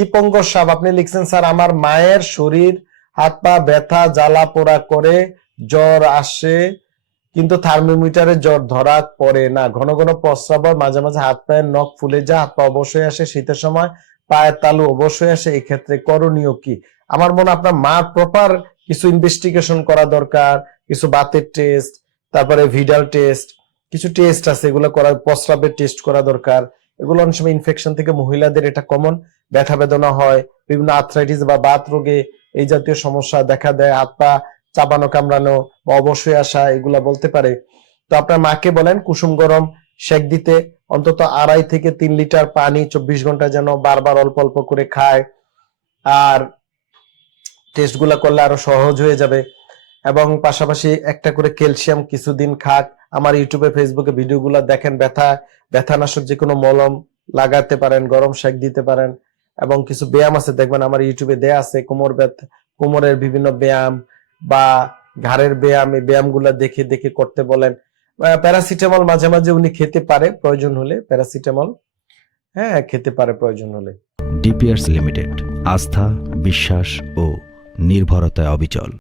দীপঙ্কর সাহ আপনি লিখছেন স্যার আমার মায়ের শরীর হাত পা ব্যথা জ্বালা পোড়া করে জ্বর আসে কিন্তু থার্মোমিটারে জ্বর ধরা পড়ে না। ঘন ঘন প্রস্রাব হয়, মাঝে মাঝে হাত পায়ের নখ ফুলে যায় হাত পা অবশ্যই আসে শীতের সময় পায়ের তালু অবশ্যই আসে এই ক্ষেত্রে করণীয় কি? আমার মনে আপনার মার প্রপার কিছু ইনভেস্টিগেশন করা দরকার কিছু বাতের টেস্ট তারপরে ভিডাল টেস্ট কিছু টেস্ট আছে এগুলো করা প্রস্রাবের টেস্ট করা দরকার। এগুলো অনেক সময় ইনফেকশন থেকে মহিলাদের এটা কমন ব্যথা বেদনা হয়, বিভিন্ন আর্থ্রাইটিস বা বাত রোগে এই জাতীয় সমস্যা দেখা দেয়, হাত পা চাবানো, কামড়ানো বা অবশ্যই আসা, এগুলা বলতে পারে। তো আপনার মাকে বলেন, কুসুম গরম, সেক দিতে, অন্তত আড়াই থেকে তিন লিটার পানি চব্বিশ ঘণ্টা যেন বারবার অল্প অল্প করে খায়। আর টেস্টগুলা করলে আরও সহজ হয়ে যাবে। এবং পাশাপাশি একটা করে ক্যালসিয়াম কিছুদিন খাক। আমার ইউটিউবে ফেসবুকে ভিডিওগুলো দেখেন, ব্যথা, ব্যথানাশক যে কোনো মলম লাগাতে পারেন, গরম শেক দিতে পারেন। এবং কিছু ব্যায়াম আছে, দেখবেন আমার ইউটিউবে দেয়া আছে, কোমর ব্যথা, কোমরের বিভিন্ন ব্যায়াম বা ঘাড়ের ব্যায়াম, এই ব্যায়ামগুলো দেখে দেখে করতে বলেন। প্যারাসিটামল মাঝে মাঝে উনি খেতে পারে, প্রয়োজন হলে প্যারাসিটামল হ্যাঁ খেতে পারে, প্রয়োজন হলে। ডিপিআরস লিমিটেড আস্থা, বিশ্বাস ও নির্ভরতায় অবিচল।